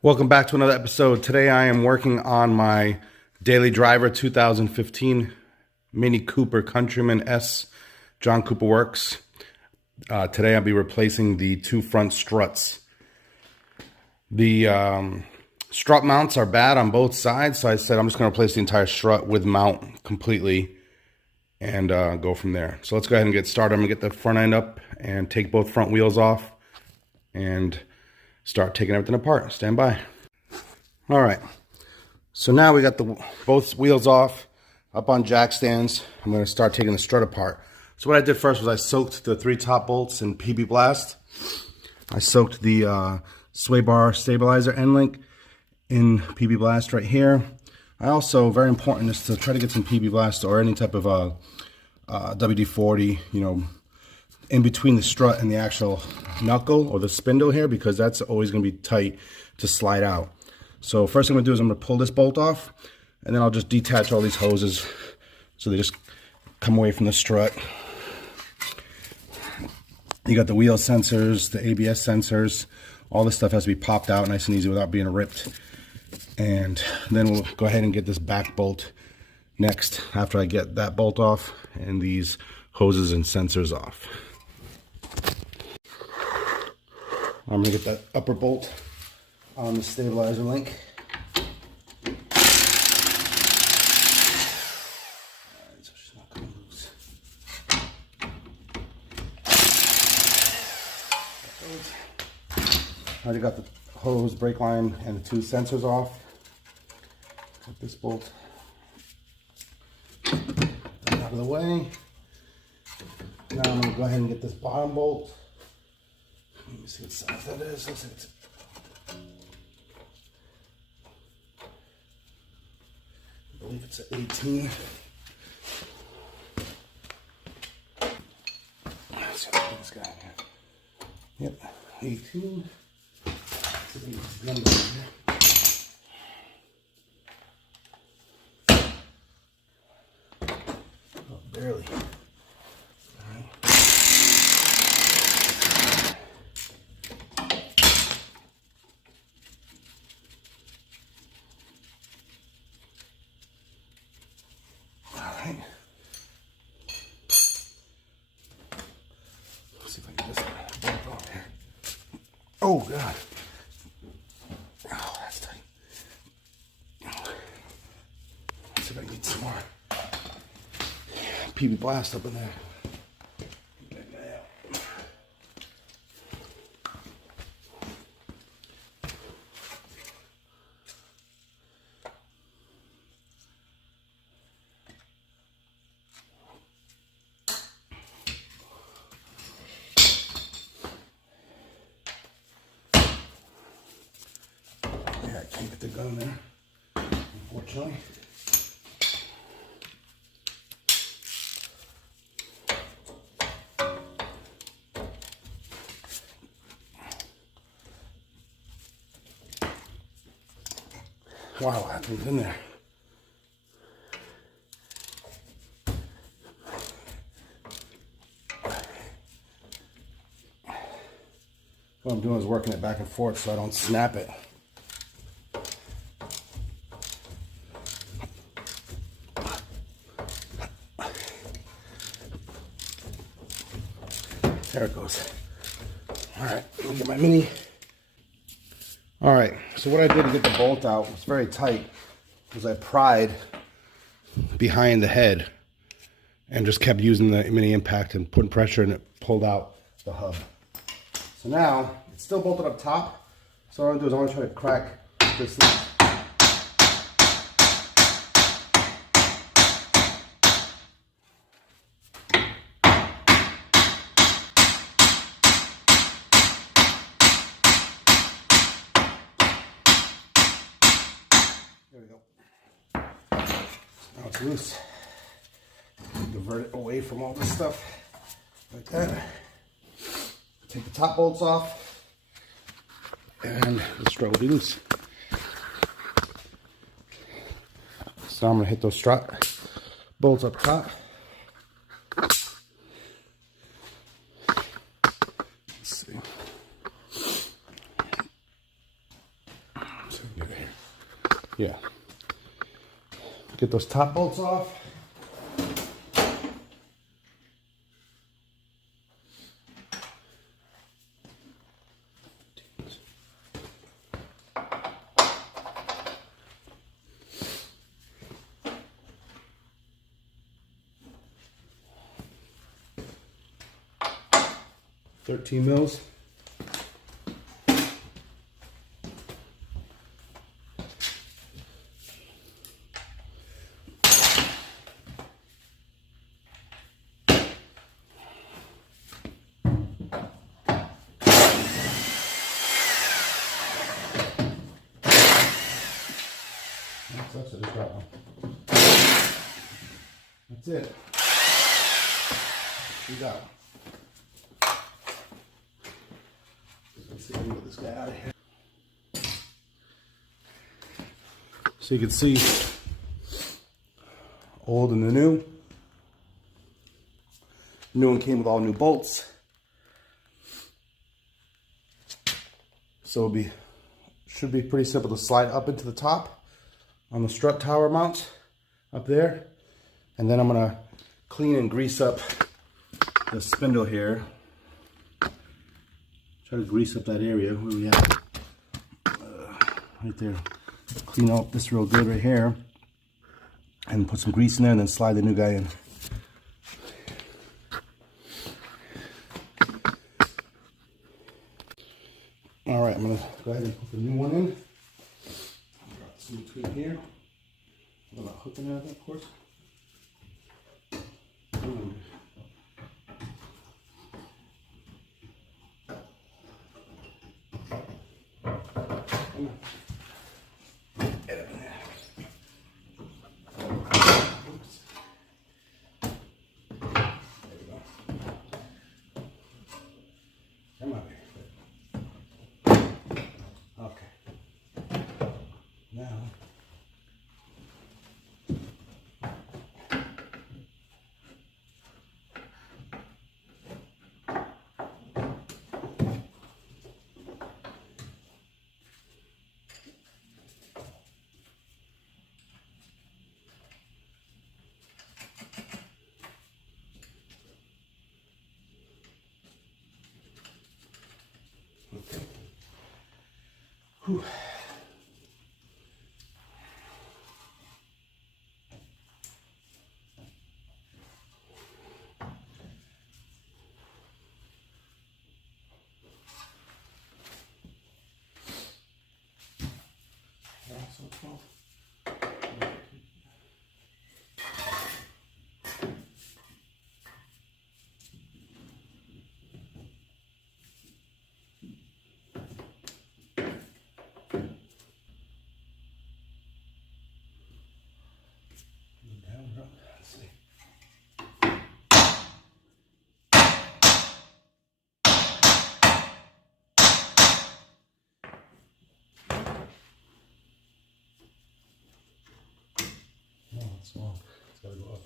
Welcome back to another episode. Today I am working on my daily driver 2015 Mini Cooper Countryman S John Cooper Works. Today I'll be replacing the two front struts. The strut mounts are bad on both sides, so I said I'm just going to replace the entire strut with mount completely and go from there. So let's go ahead and get started. I'm going to get the front end up and take both front wheels off and start taking everything apart. Stand by. All right, so now we got both wheels off, up on jack stands. I'm going to start taking the strut apart. So what I did first was I soaked the 3 top bolts in PB Blast. I soaked the sway bar stabilizer end link in PB Blast right here. I also, very important, is to try to get some PB Blast or any type of WD-40, in between the strut and the actual knuckle or the spindle here, because that's always going to be tight to slide out. So first thing I'm going to do is I'm going to pull this bolt off, and then I'll just detach all these hoses so they just come away from the strut. You got the wheel sensors, the ABS sensors, all this stuff has to be popped out nice and easy without being ripped. And then we'll go ahead and get this back bolt next after I get that bolt off and these hoses and sensors off. I'm going to get that upper bolt on the stabilizer link. Alright, so she's not coming loose. I already got the hose, brake line, and the 2 sensors off. Put this bolt out of the way. Now I'm going to go ahead and get this bottom bolt. Let me see what size that is. Looks like it's I believe it's an 18. Let's see what this guy here. Yep, 18. Number here. Oh, barely. Let's see if I can get this bolt off here. Oh, God. Oh, that's tight. Let's see if I can get some more PB Blast up in there. I can't get the gun there, unfortunately. Wow, that thing's in there. What I'm doing is working it back and forth so I don't snap it. There it goes. All right, let me get my Mini. All right, so what I did to get the bolt out was very tight, was I pried behind the head and just kept using the Mini impact and putting pressure, and it pulled out the hub. So now it's still bolted up top. So what I'm gonna do is I'm gonna try to crack this thing. There we go. Now it's loose. Divert it away from all this stuff like that. Take the top bolts off, and the strut will be loose. So I'm going to hit those strut bolts up top. Let's see. Yeah. Get those top bolts off. $13 mils. That's it. We got it. Let's see if we can get this guy out of here. So you can see old and the new. New one came with all new bolts. So should be pretty simple to slide up into the top on the strut tower mounts up there. And then I'm gonna clean and grease up the spindle here. Try to grease up that area where we at. Right there. Clean up this real good right here. And put some grease in there and then slide the new guy in. All right, I'm gonna go ahead and put the new one in. Drop this in between here. I'm not hooking out of that, of course. Come on here. Okay. Now. Okay. Whew. Let's see. Oh, it's small. It's gotta go up.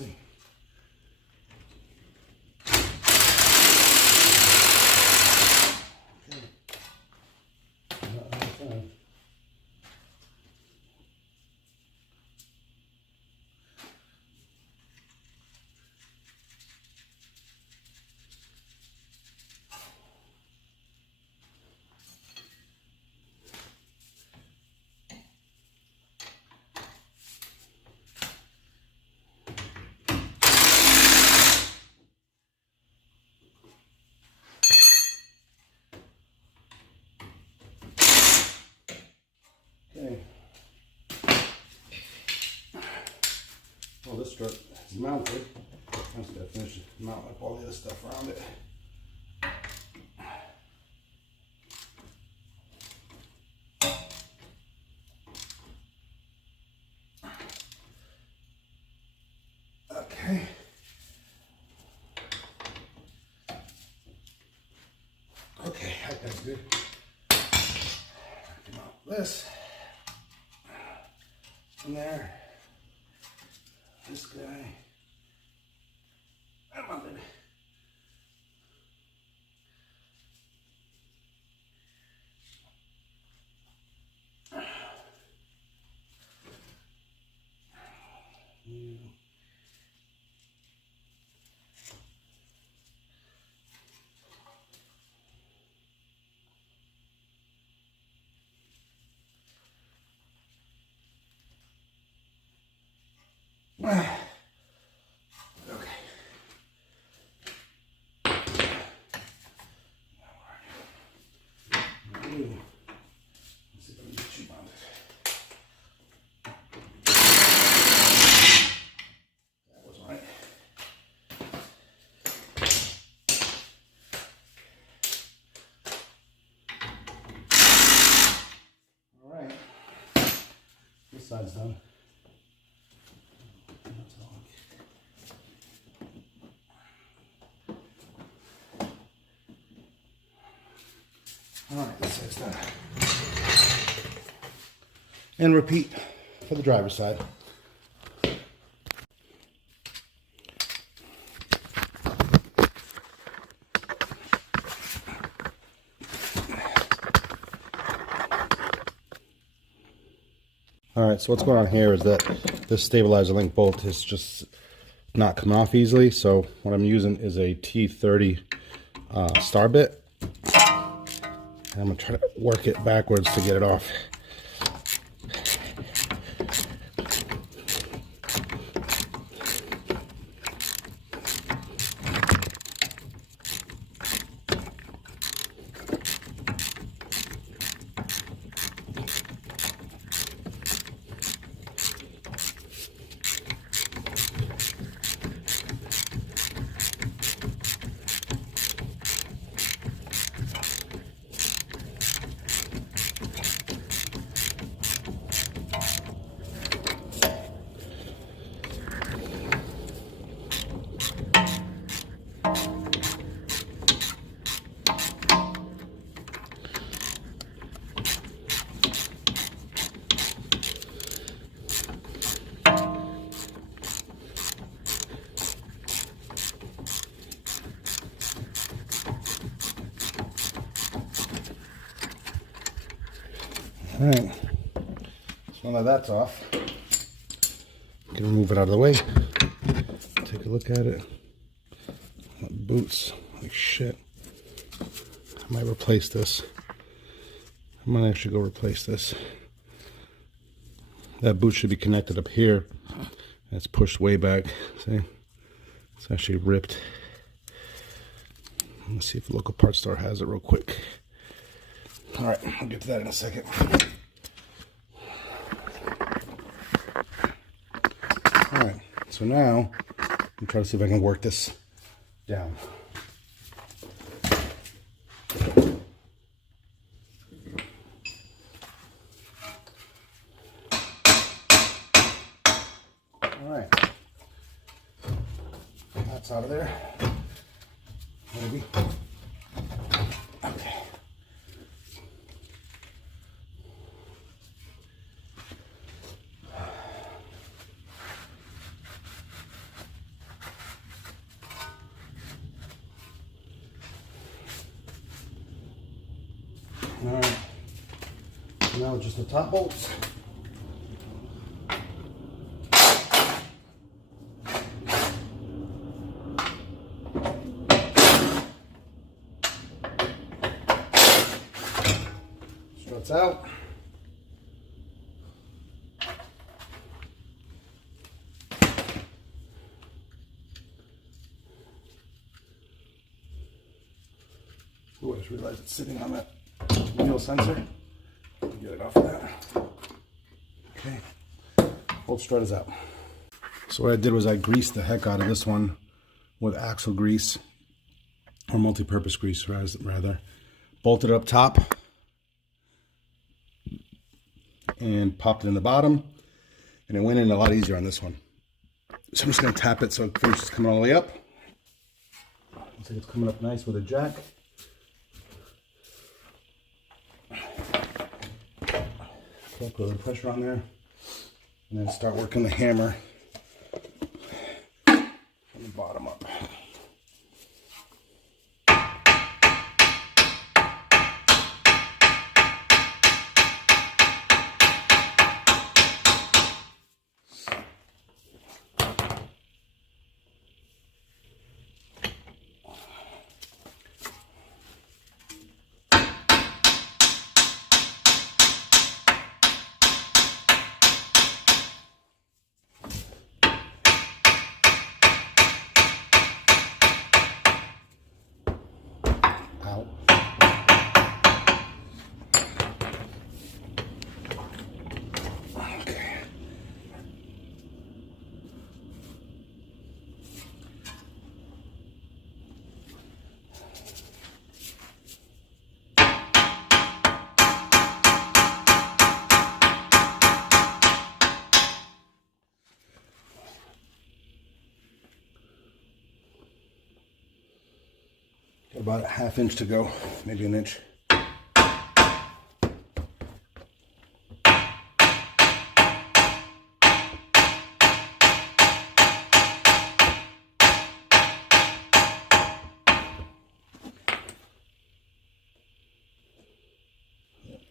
see. Okay. Well, this strut is mounted. I'm just gonna finish mounting up all the other stuff around it. Okay. Okay, that's good. Come out this. In there. This guy. I'm on it. Okay. Ooh. Let's see if I can get you mounted. That was right. All right. This side's done. All right, this side's done. And repeat for the driver's side. All right, so what's going on here is that this stabilizer link bolt is just not coming off easily. So what I'm using is a T30 star bit. And I'm gonna try to work it backwards to get it off. All right, so now that's off. I'm gonna move it out of the way. Take a look at it. Boots like shit. I might replace this. I'm gonna actually go replace this. That boot should be connected up here. It's pushed way back. See, it's actually ripped. Let's see if the local parts store has it real quick. All right, I'll get to that in a second. All right, so now I'm trying to see if I can work this down. All right, that's out of there. Maybe. Okay. All right. Now just the top bolts. Struts out. Oh, I just realized it's sitting on that wheel sensor. Get it off of that. Okay, both strut is out. So what I did was I greased the heck out of this one with axle grease, or multi-purpose grease rather. Bolted it up top and popped it in the bottom, and it went in a lot easier on this one. So I'm just going to tap it so it finishes coming all the way up. Looks like it's coming up nice with a jack. Okay, put a little pressure on there, and then start working the hammer from the bottom up. Out. Okay. Got about a ½ inch to go, maybe an inch.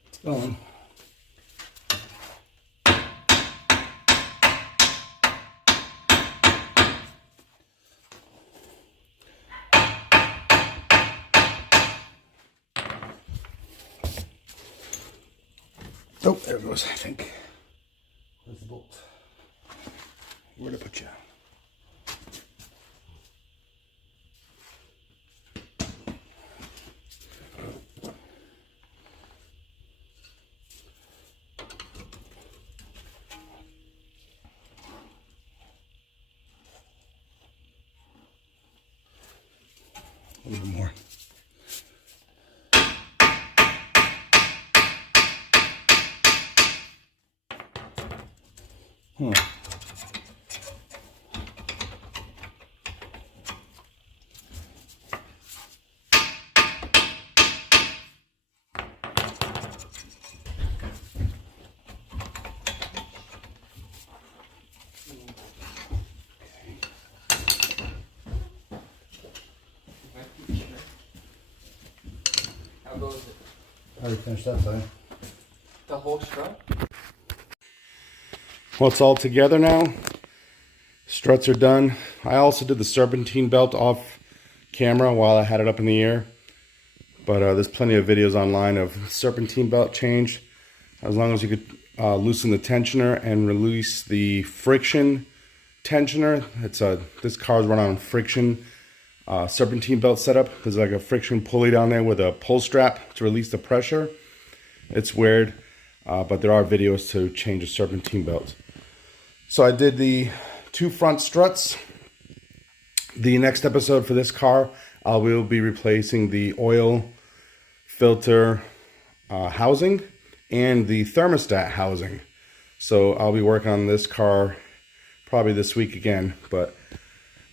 It's going. Oh, there it goes, I think. Where's the bolt? Where'd I put you? A little bit more. How goes it? I already finished that side. The whole strut? Well, it's all together now. Struts are done. I also did the serpentine belt off camera while I had it up in the air. But there's plenty of videos online of serpentine belt change. As long as you could loosen the tensioner and release the friction tensioner. This car is run on friction serpentine belt setup. There's like a friction pulley down there with a pull strap to release the pressure. It's weird, but there are videos to change a serpentine belt. So I did the 2 front struts. The next episode for this car, I will be replacing the oil filter housing and the thermostat housing. So I'll be working on this car probably this week again, but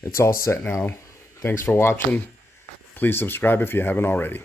it's all set now. Thanks for watching. Please subscribe if you haven't already.